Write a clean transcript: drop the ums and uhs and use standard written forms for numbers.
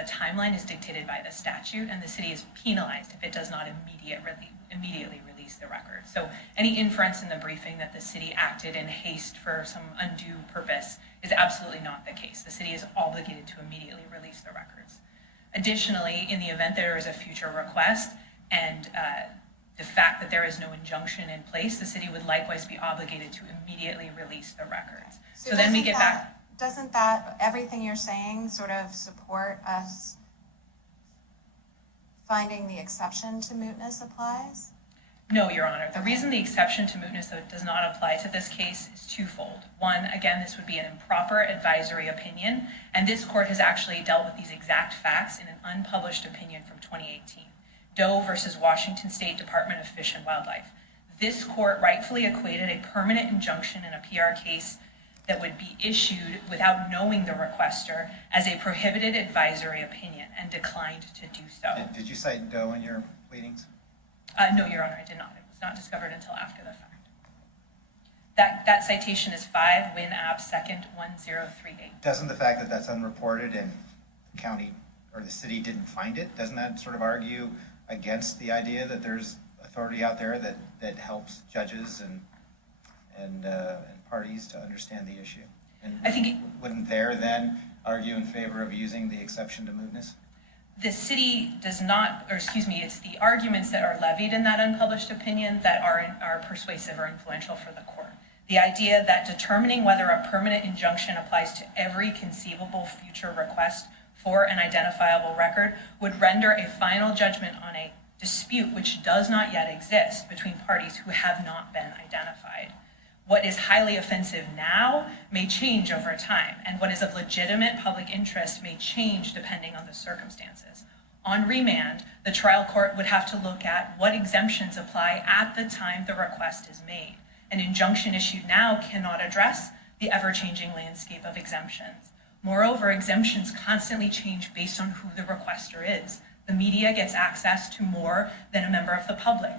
The timeline is dictated by the statute, and the city is penalized if it does not immediately release the record. So any inference in the briefing that the city acted in haste for some undue purpose is absolutely not the case. The city is obligated to immediately release the records. Additionally, in the event there is a future request and the fact that there is no injunction in place, the city would likewise be obligated to immediately release the records. So then we get back. Doesn't that, everything you're saying, sort of support us finding the exception to mootness applies? No, Your Honor. The reason the exception to mootness does not apply to this case is twofold. One, again, this would be an improper advisory opinion, and this court has actually dealt with these exact facts in an unpublished opinion from 2018, Doe versus Washington State Department of Fish and Wildlife. This court rightfully equated a permanent injunction in a PR case that would be issued without knowing the requester as a prohibited advisory opinion and declined to do so. Did you cite Doe in your pleadings? No, Your Honor, I did not. It was not discovered until after the fact. That citation is 5 Win App 2nd 1038. Doesn't the fact that that's unreported and the county or the city didn't find it, doesn't that sort of argue against the idea that there's authority out there that helps judges and parties to understand the issue? And I think wouldn't there then argue in favor of using the exception to mootness? the city does not, or excuse me, it's the arguments that are levied in that unpublished opinion that are persuasive or influential for the court. The idea that determining whether a permanent injunction applies to every conceivable future request for an identifiable record would render a final judgment on a dispute which does not yet exist between parties who have not been identified. What is highly offensive now may change over time, and what is of legitimate public interest may change depending on the circumstances. On remand, the trial court would have to look at what exemptions apply at the time the request is made. An injunction issued now cannot address the ever-changing landscape of exemptions. Moreover, exemptions constantly change based on who the requester is. The media gets access to more than a member of the public.